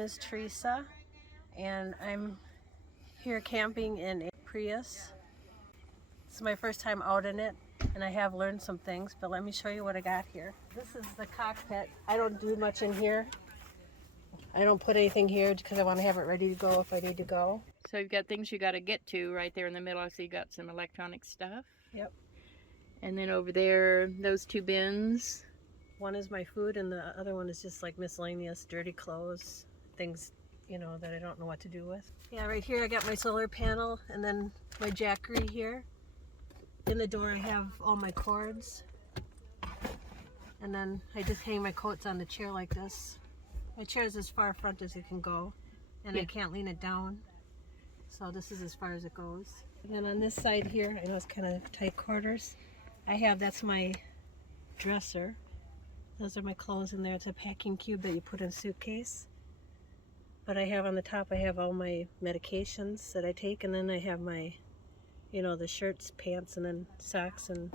Is Theresa, and I'm here camping in a Prius. It's my first time out in it, and I have learned some things, but let me show you what I got here. This is the cockpit. I don't do much in here. I don't put anything here because I want to have it ready to go if I need to go. So you've got things you got to get to right there in the middle. I see you got some electronic stuff. Yep. And then over there, those two bins. One is my food, and the other one is just like miscellaneous, dirty clothes, things, you know, that I don't know what to do with. Yeah, right here I got my solar panel, and then my jackery here. In the door I have all my cords, and then I just hang my coats on the chair like this. My chair is as far front as it can go, and I can't lean it down, so this is as far as it goes. And then on this side here, I know it's kind of tight quarters, that's my dresser. Those are my clothes in there. It's a packing cube that you put in a suitcase. But I have on the top, I have all my medications that I take, and then I have my, you know, the shirts, pants, and then socks. And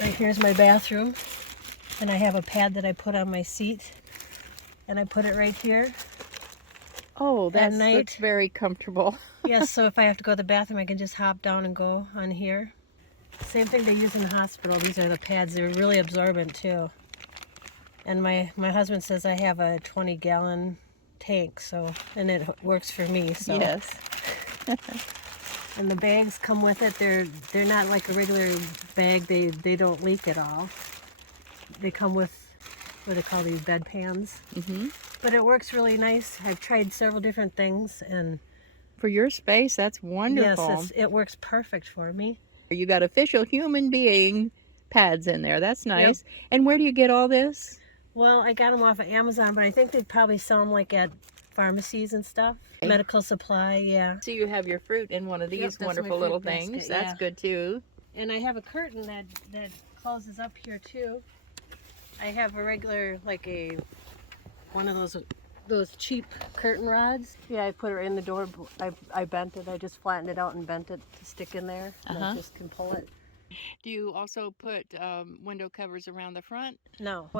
right here's my bathroom. And I have a pad that I put on my seat, and I put it right here. Oh, that's very comfortable. Yes, so if I have to go to the bathroom, I can just hop down and go on here. Same thing they use in the hospital. These are the pads. They're really absorbent too. And my husband says I have a 20-gallon tank, so, and it works for me. So. Yes. And the bags come with it. They're not like a regular bag. They don't leak at all. They come with what they call these bed pans. Mm-hmm. But it works really nice. I've tried several different things, and for your space, that's wonderful. Yes, it works perfect for me. You got official human being pads in there. That's nice. Yep. And where do you get all this? Well, I got them off of Amazon, but I think they'd probably sell them like at pharmacies and stuff. Okay. Medical supply, yeah. So you have your fruit in one of these wonderful little things. Basket, that's good too. And I have a curtain that closes up here too. I have a regular, like one of those cheap curtain rods. Yeah, I put it in the door. I bent it. I just flattened it out and bent it to stick in there. And I just can pull it. Do you also put window covers around the front? No.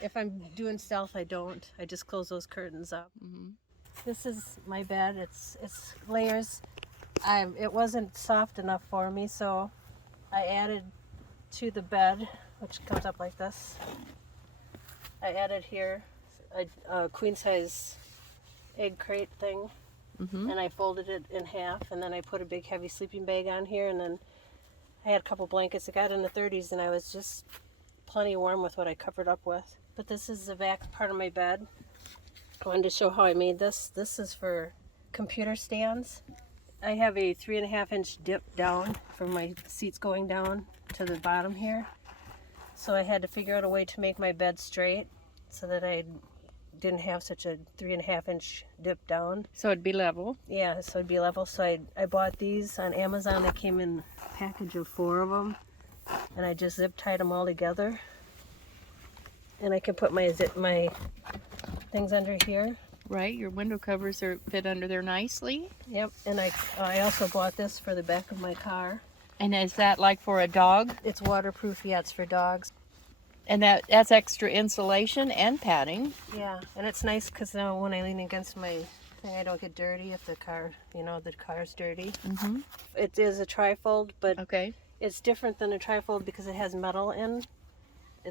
If I'm doing stealth, I don't. I just close those curtains up. Mm-hmm. This is my bed. It's layers. It wasn't soft enough for me, so I added to the bed, which comes up like this. I added here a queen size egg crate thing, and I folded it in half, and then I put a big heavy sleeping bag on here, and then I had a couple blankets. I got in the 30s, and I was just plenty warm with what I covered up with. But this is the back part of my bed. I wanted to show how I made this. This is for computer stands. I have a 3.5-inch dip down from my seats going down to the bottom here. So I had to figure out a way to make my bed straight so that I didn't have such a 3.5-inch dip down. So it'd be level? Yeah, so it'd be level. So I bought these on Amazon. They came in a package of 4 of them. And I just zip tied them all together. And I can put my things under here. Right, your window covers fit under there nicely. Yep, and I also bought this for the back of my car. And is that like for a dog? It's waterproof, yeah, it's for dogs. And that's extra insulation and padding. Yeah, and it's nice because now when I lean against my thing, I don't get dirty if the car, the car's dirty. Mm-hmm. It is a trifold, but it's different than a trifold because it has metal in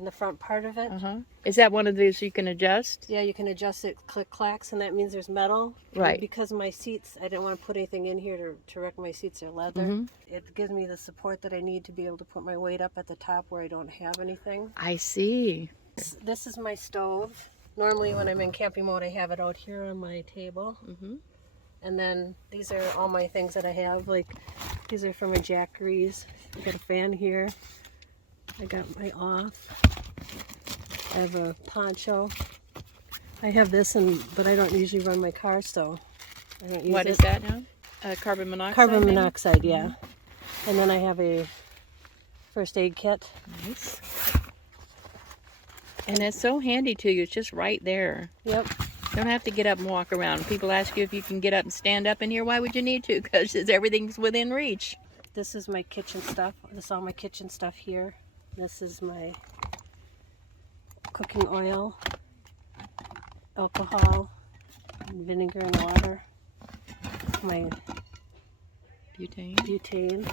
the front part of it. Is that one of these you can adjust? Yeah, you can adjust it, click-clacks, and that means there's metal. Right. And because my seats, I didn't want to put anything in here to wreck my seats. They're leather. It gives me the support that I need to be able to put my weight up at the top where I don't have anything. I see. This is my stove. Normally when I'm in camping mode, I have it out here on my table. And then these are all my things that I have. Like, these are for my jackeries. I got a fan here. I got my off. I have a poncho. I have this, but I don't usually run my car, so I don't use it. What is that now? Carbon monoxide? Carbon monoxide, yeah. And then I have a first aid kit. Nice. And it's so handy to you. It's just right there. Yep. Don't have to get up and walk around. People ask you if you can get up and stand up in here. Why would you need to? Because everything's within reach. This is my kitchen stuff. This is all my kitchen stuff here. This is my cooking oil. alcohol, and vinegar and water, my butane,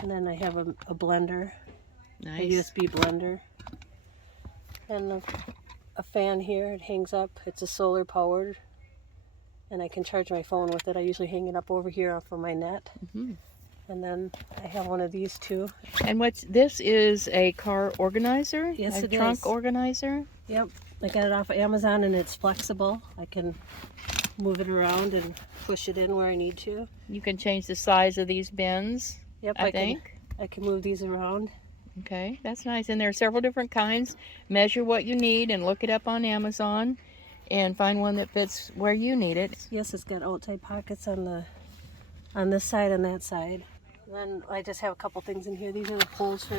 and then I have a blender, Nice. a USB blender, and a fan here. It hangs up. It's a solar powered, and I can charge my phone with it. I usually hang it up over here off of my net. Mm-hmm. And then I have one of these too. And this is a car organizer? Yes, a it trunk is. organizer? Yep, I got it off of Amazon, and it's flexible. I can move it around and push it in where I need to. You can change the size of these bins, Yep, I think. I can move these around. Okay, that's nice. And there are several different kinds. Measure what you need and look it up on Amazon and find one that fits where you need it. Yes, it's got outside pockets on this side and that side. And then I just have a couple things in here. These are the poles for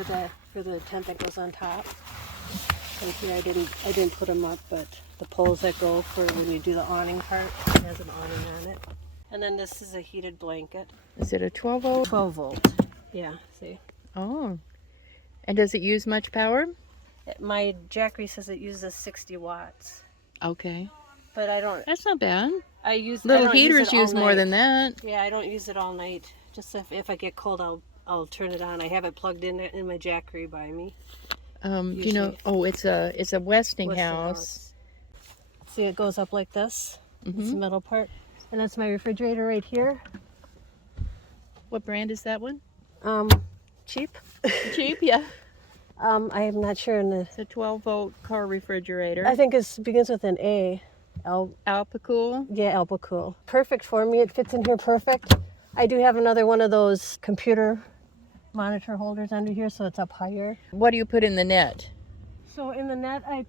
the tent that goes on top. And here I didn't put them up, but the poles that go for when you do the awning part, it has an awning on it. And then this is a heated blanket. Is it a 12 volt? 12 volt. Yeah, see. Oh. And does it use much power? My Jackery says it uses 60 watts. Okay. But I don't. That's not bad. I Little don't heaters use use more than that. Yeah, I don't use it all night. Just if I get cold, I'll turn it on. I have it plugged in my Jackery by me. You know, it's a Westinghouse. See, it goes up like this. Mm-hmm. It's the metal part, and that's my refrigerator right here. What brand is that one? Cheap. Cheap, yeah. I am not sure in the. It's a 12 volt car refrigerator. I think it begins with an A. Alpacool. Yeah, Alpacool. Perfect for me. It fits in here perfect. I do have another one of those computer monitor holders under here, so it's up higher. What do you put in the net? So in the net, I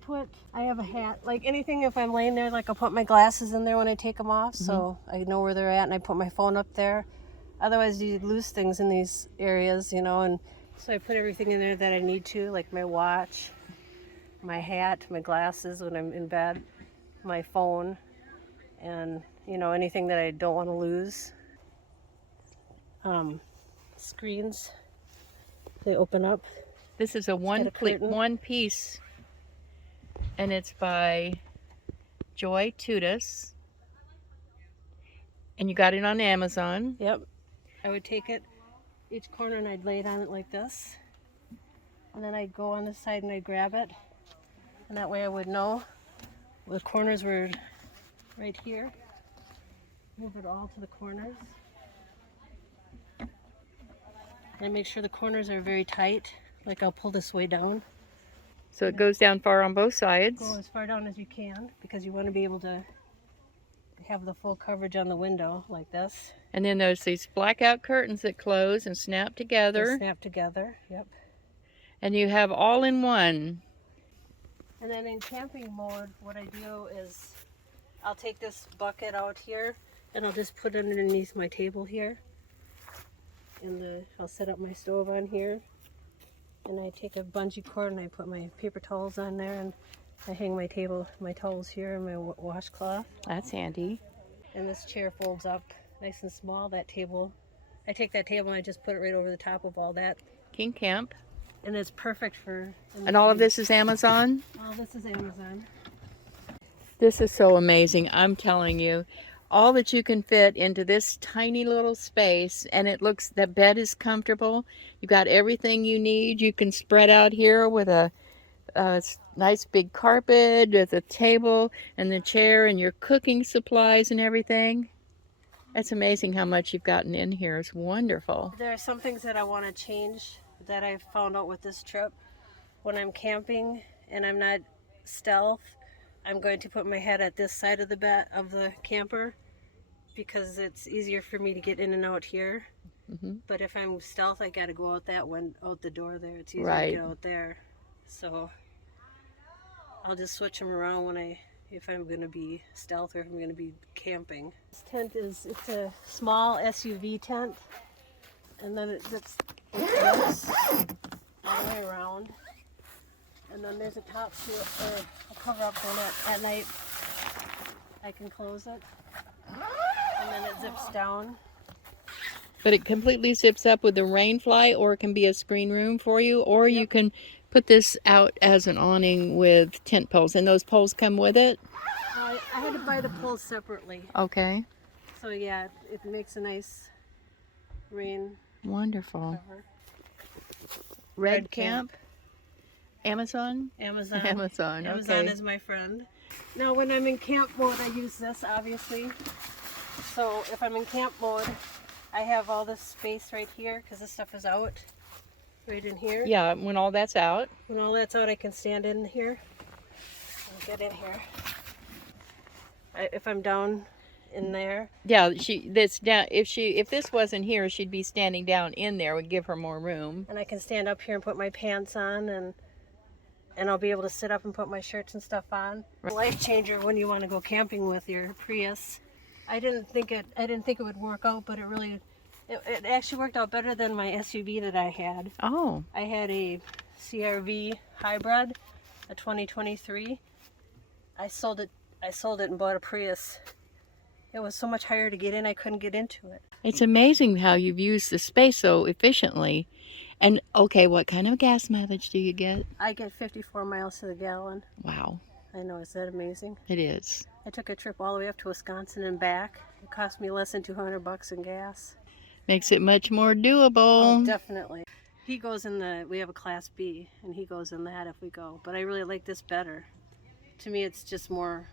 have a hat. Like anything, if I'm laying there, like I'll put my glasses in there when I take them off, so I know where they're at, and I put my phone up there. Otherwise, you lose things in these areas, you know, and so I put everything in there that I need to, like my watch, my hat, my glasses when I'm in bed, my phone, and, you know, anything that I don't want to lose. Screens, they open up. This is a one piece, and it's by Joy Tudis, and you got it on Amazon. Yep. I would take it each corner and I'd lay it on it like this, and then I'd go on this side and I'd grab it, and that way I would know the corners were right here. Move it all to the corners. And make sure the corners are very tight. Like I'll pull this way down. So it goes down far on both sides. Go as far down as you can, because you want to be able to have the full coverage on the window like this. And then there's these blackout curtains that close and snap together. They snap together, yep. And you have all in one. And then in camping mode, what I do is I'll take this bucket out here and I'll just put it underneath my table here. And I'll set up my stove on here. And I take a bungee cord and I put my paper towels on there, and I hang my towels here and my washcloth. That's handy. And this chair folds up nice and small. That table, I take that table and I just put it right over the top of all that. King Camp. And it's perfect for... And all of this is Amazon? All this is Amazon. This is so amazing, I'm telling you. All that you can fit into this tiny little space, and the bed is comfortable. You've got everything you need. You can spread out here with a nice big carpet, with a table and the chair and your cooking supplies and everything. It's amazing how much you've gotten in here. It's wonderful. There are some things that I want to change that I found out with this trip. When I'm camping and I'm not stealth, I'm going to put my head at this side of the bed of the camper, because it's easier for me to get in and out here. Mm-hmm. But if I'm stealth, I got to go out out the door there. It's easier to get out there. So I'll just switch them around if I'm going to be stealth or if I'm going to be camping. This tent it's a small SUV tent, and then it zips all the way around. And then there's a top to it, or a cover up on it. At night, I can close it, and then it zips down. But it completely zips up with the rain fly, or it can be a screen room for you, or you can put this out as an awning with tent poles. And those poles come with it? I had to buy the poles separately. Okay. So yeah, it makes a nice rain Wonderful. cover. Red Camp. Amazon? Amazon. Amazon, Amazon okay. is my friend. Now when I'm in camp mode, I use this obviously. So if I'm in camp mode, I have all this space right here because this stuff is out. Right in here. Yeah, when all that's out. When all that's out, I can stand in here and get in here. If I'm down in there. Yeah, that's down. If this wasn't here, she'd be standing down in there. Would give her more room. And I can stand up here and put my pants on, and I'll be able to sit up and put my shirts and stuff on. Right. Life changer when you want to go camping with your Prius. I didn't think it would work out, but it actually worked out better than my SUV that I had. Oh. I had a CRV hybrid, a 2023. I sold it and bought a Prius. It was so much higher to get in, I couldn't get into it. It's amazing how you've used the space so efficiently. And okay, what kind of gas mileage do you get? I get 54 miles to the gallon. Wow. I know, is that amazing? It is. I took a trip all the way up to Wisconsin and back. It cost me less than $200 in gas. Makes it much more doable. Oh, definitely. He goes in we have a Class B, and he goes in that if we go. But I really like this better. To me, it's just more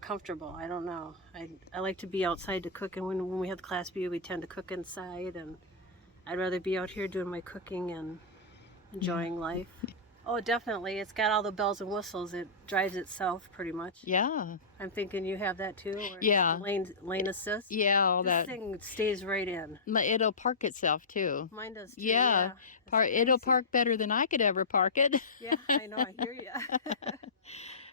comfortable. I don't know. I like to be outside to cook, and when we have the Class B, we tend to cook inside, and I'd rather be out here doing my cooking and enjoying life. Oh, definitely. It's got all the bells and whistles. It drives itself pretty much. Yeah. I'm thinking you have that too? Or Yeah. Lane assist? Yeah, all that. This thing stays right in. It'll park itself too. Mine does too. Yeah. It'll park better than I could ever park it. Yeah, I know. I hear you.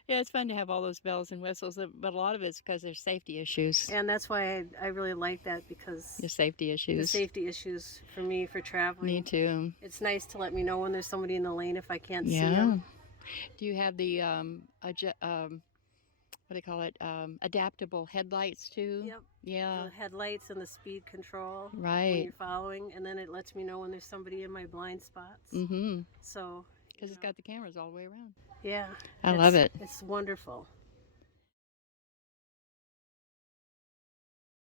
Yeah, it's fun to have all those bells and whistles, but a lot of it's because there's safety issues. And that's why I really like that, because The safety issues. the safety issues for me for traveling. Me too. It's nice to let me know when there's somebody in the lane if I can't see Yeah. them. Do you have the what do you call it? Adaptable headlights too? Yep. Yeah. The headlights and the speed control when Right. you're following, and then it lets me know when there's somebody in my blind spots. Mm-hmm. So Because it's got the cameras all the way around. yeah, I love it. It's wonderful.